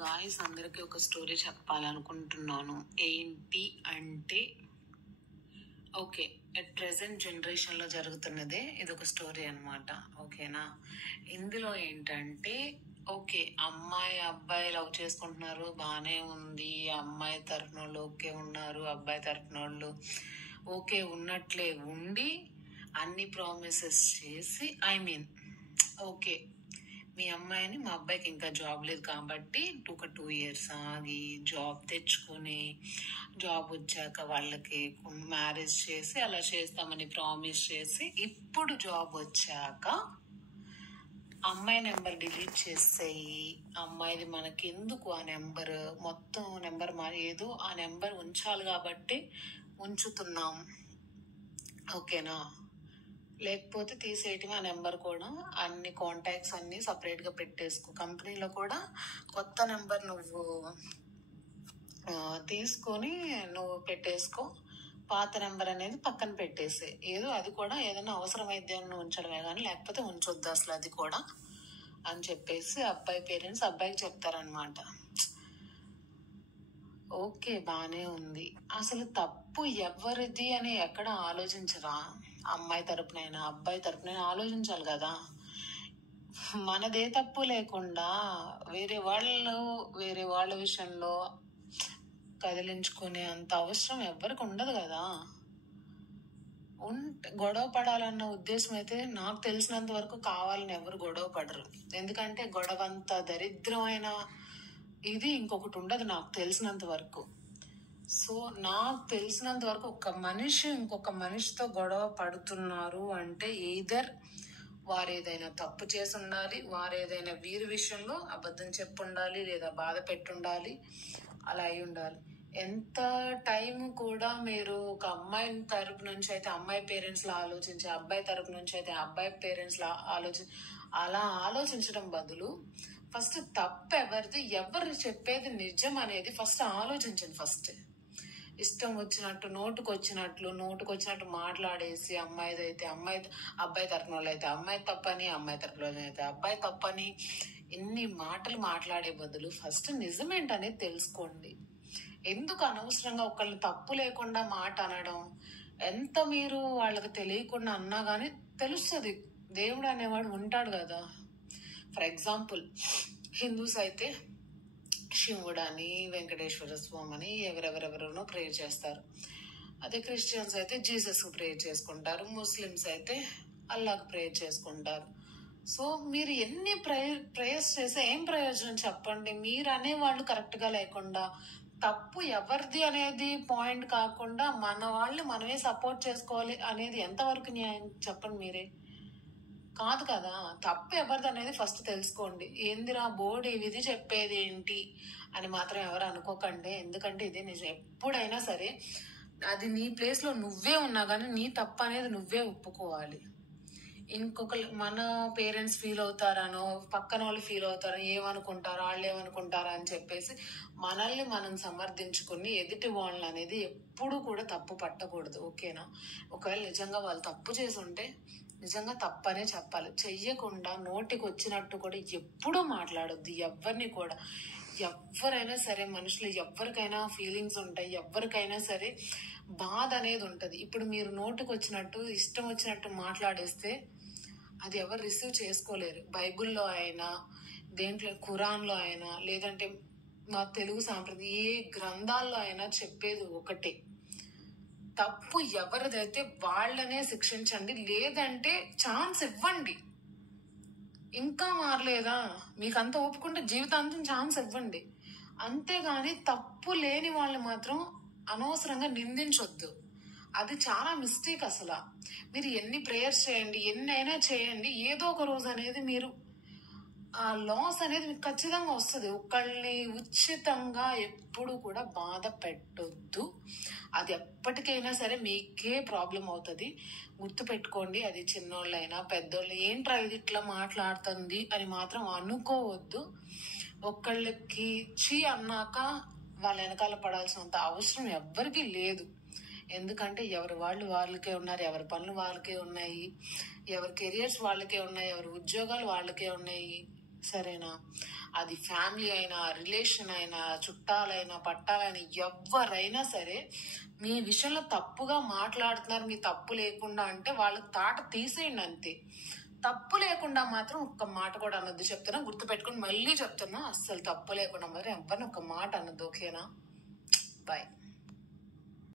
Guys అందరికి ఒక story చెప్పాలనుకుంటున్నాను. ఏంటి అంటే ఓకే, ఎట్ ప్రెసెంట్ జనరేషన్ లో జరుగుతున్నదే ఇది ఒక స్టోరీ అన్నమాట. ఓకేనా, ఇందులో ఏంటంటే ఓకే, అమ్మాయి అబ్బాయి లవ్ చేసుకుంటున్నారు, బానే ఉంది. అమ్మాయి తరఫున వాళ్ళు ఓకే ఉన్నారు, అబ్బాయి తరఫున వాళ్ళు ఓకే ఉన్నట్లే ఉండి అన్ని ప్రామిసెస్ చేసి ఓకే, మీ అమ్మాయిని మా అబ్బాయికి ఇంకా జాబ్ లేదు కాబట్టి ఒక 2 years ఆగి జాబ్ తెచ్చుకొని జాబ్ వచ్చాక వాళ్ళకి మ్యారేజ్ చేసి అలా చేస్తామని ప్రామిస్ చేసి ఇప్పుడు జాబ్ వచ్చాక అమ్మాయి నెంబర్ డిలీట్ చేసేయి, అమ్మాయిది మనకి ఎందుకు ఆ నెంబర్, మొత్తం నెంబర్ ఏదో ఆ నెంబర్ ఉంచాలి కాబట్టి ఉంచుతున్నాం, ఓకేనా, లేకపోతే తీసేయటం. ఆ నెంబర్ కూడా అన్ని కాంటాక్ట్స్ అన్ని సపరేట్ గా పెట్టేసుకో. కంపెనీలో కూడా కొత్త నెంబర్ నువ్వు తీసుకొని నువ్వు పెట్టేసుకో, పాత నెంబర్ అనేది పక్కన పెట్టేసే. ఏదో అది కూడా ఏదైనా అవసరమైతే ఉంచడమే కానీ లేకపోతే ఉంచొద్దు అసలు అది కూడా అని చెప్పేసి అబ్బాయి పేరెంట్స్ అబ్బాయికి చెప్తారనమాట. ఓకే, బానే ఉంది. అసలు తప్పు ఎవరిది అని ఎక్కడ ఆలోచించరా? అమ్మాయి తరపునైనా అబ్బాయి తరపునైనా ఆలోచించాలి కదా. మనదే తప్పు లేకుండా వేరే వాళ్ళ విషయంలో కదిలించుకునే అంత అవసరం ఎవరికి ఉండదు కదా. గొడవ పడాలన్న ఉద్దేశం అయితే నాకు తెలిసినంత వరకు కావాలని ఎవరు గొడవ పడరు. ఎందుకంటే గొడవ అంత దరిద్రమైన ఇది ఇంకొకటి ఉండదు నాకు తెలిసినంత వరకు. సో నాకు తెలిసినంత వరకు ఒక మనిషి ఇంకొక మనిషితో గొడవ పడుతున్నారు అంటే ఎయిదర్ వారు ఏదైనా తప్పు చేసి ఉండాలి, వారు ఏదైనా వీరి విషయంలో అబద్ధం చెప్పు ఉండాలి, లేదా బాధ పెట్టుండాలి, అలా అయి ఉండాలి. ఎంత టైం కూడా మీరు ఒక అమ్మాయి తరపు నుంచి అయితే అమ్మాయి పేరెంట్స్ లా ఆలోచించి, అబ్బాయి తరపు నుంచి అయితే అబ్బాయి పేరెంట్స్ లా అలా ఆలోచించడం బదులు ఫస్ట్ తప్పు ఎవరిది, ఎవరు చెప్పేది నిజం అనేది ఫస్ట్ ఆలోచించండి. ఫస్ట్ ఇష్టం వచ్చినట్టు నోటుకొచ్చినట్టు మాట్లాడేసి అబ్బాయి తరపున వాళ్ళు అయితే అమ్మాయి తప్పని, అమ్మాయి తరపున అయితే అబ్బాయి తప్పని ఎన్ని మాటలు మాట్లాడే బదులు ఫస్ట్ నిజమేంటనేది తెలుసుకోండి. ఎందుకు అనవసరంగా ఒకళ్ళని తప్పు లేకుండా మాట అనడం? ఎంత మీరు వాళ్ళకి తెలియకుండా అన్నా గానీ తెలుస్తుంది, దేవుడు అనేవాడు ఉంటాడు కదా. ఫర్ ఎగ్జాంపుల్ హిందూస్ అయితే శివుడని, వెంకటేశ్వర స్వామి అని ఎవరెవరెవరినో ప్రేయర్ చేస్తారు. అదే క్రిస్టియన్స్ అయితే జీసస్ కు ప్రేయర్ చేసుకుంటారు, ముస్లిమ్స్ అయితే అల్లాకు ప్రేయర్ చేసుకుంటారు. సో మీరు ఎన్ని ప్రేయర్స్ చేస్తే ఏం ప్రయోజనం చెప్పండి? మీరు అనేవాళ్ళు కరెక్ట్ గా లేకుండా తప్పు ఎవరిది అనేది పాయింట్ కాకుండా మన వాళ్ళు మనమే సపోర్ట్ చేసుకోవాలి అనేది ఎంతవరకు న్యాయం చెప్పండి మీరే? కాదు కదా. తప్పు ఎవరిది అనేది ఫస్ట్ తెలుసుకోండి. ఏందిరా బోర్డు ఇది చెప్పేది ఏంటి అని మాత్రం ఎవరు అనుకోకండి. ఎందుకంటే ఇది నిజం. ఎప్పుడైనా సరే అది నీ ప్లేస్ లో నువ్వే ఉన్నా కానీ నీ తప్పు అనేది నువ్వే ఒప్పుకోవాలి. మన పేరెంట్స్ ఫీల్ అవుతారనో, పక్కన వాళ్ళు ఫీల్ అవుతారో, వాళ్ళు ఏమనుకుంటారా అని చెప్పేసి మనల్ని మనం సమర్థించుకుని ఎదుటి వాళ్ళని అనేది ఎప్పుడు కూడా తప్పు పట్టకూడదు, ఓకేనా. ఒకవేళ నిజంగా వాళ్ళు తప్పు చేసి ఉంటే నిజంగా తప్పనే చెప్పాలి. చెయ్యకుండా నోటికి వచ్చినట్టు కూడా ఎప్పుడూ మాట్లాడొద్దు ఎవరిని కూడా. ఎవరైనా సరే మనుషులు ఎవరికైనా ఫీలింగ్స్ ఉంటాయి, ఎవరికైనా సరే బాధ అనేది ఉంటది. ఇప్పుడు మీరు నోటికి వచ్చినట్టు ఇష్టం వచ్చినట్టు మాట్లాడేస్తే అది ఎవరు రిసీవ్ చేసుకోలేరు. బైబుల్లో అయినా, దేంట్లో ఖురాన్ లో అయినా, లేదంటే మా తెలుగు సాంప్రదాయ ఏ గ్రంథాల్లో అయినా చెప్పేది ఒకటే, తప్పు ఎవరిదైతే వాళ్ళనే శిక్షించండి, లేదంటే ఛాన్స్ ఇవ్వండి. ఇంకా మారలేదా మీకు అంత ఒప్పుకుంటే జీవితాంతం ఛాన్స్ ఇవ్వండి. అంతేగాని తప్పు లేని వాళ్ళని మాత్రం అనవసరంగా నిందించొద్దు. అది చాలా మిస్టేక్. అసలు మీరు ఎన్ని ప్రేయర్స్ చేయండి, ఎన్నైనా చేయండి, ఏదో ఒక రోజు అనేది మీరు ఆ లాస్ అనేది మీకు ఖచ్చితంగా వస్తుంది. ఒకళ్ళని ఉచితంగా ఎప్పుడు కూడా బాధ పెట్టొద్దు. అది ఎప్పటికైనా సరే మీకే ప్రాబ్లం అవుతుంది. గుర్తు పెట్టుకోండి. అది చిన్నోళ్ళైనా పెద్దోళ్ళు ఏంట్రా ఇది ఇట్లా మాట్లాడుతుంది అని మాత్రం అనుకోవద్దు. ఒకళ్ళకి అన్నాక వాళ్ళ వెనకాల పడాల్సినంత అవసరం ఎవ్వరికీ లేదు. ఎందుకంటే ఎవరి వాళ్ళకే ఉన్నారు, ఎవరి పనులు వాళ్ళకే ఉన్నాయి, ఎవరి కెరియర్స్ వాళ్ళకే ఉన్నాయి, ఎవరి ఉద్యోగాలు వాళ్ళకే ఉన్నాయి, సరేనా. అది ఫ్యామిలీ అయినా, రిలేషన్ అయినా, చుట్టాలైనా, పట్టాలైనా, ఎవరైనా సరే మీ విషయంలో తప్పుగా మాట్లాడుతున్నారు, మీ తప్పు లేకుండా అంటే వాళ్ళ తాట తీసేయండి అంతే. తప్పు లేకుండా మాత్రం ఒక్క మాట కూడా అనొద్దు. చెప్తున్నా, గుర్తుపెట్టుకుని మళ్ళీ చెప్తున్నా, అస్సలు తప్పు లేకుండా మరి ఎవరిని ఒక్క మాట అనొద్దు. ఓకేనా? బాయ్.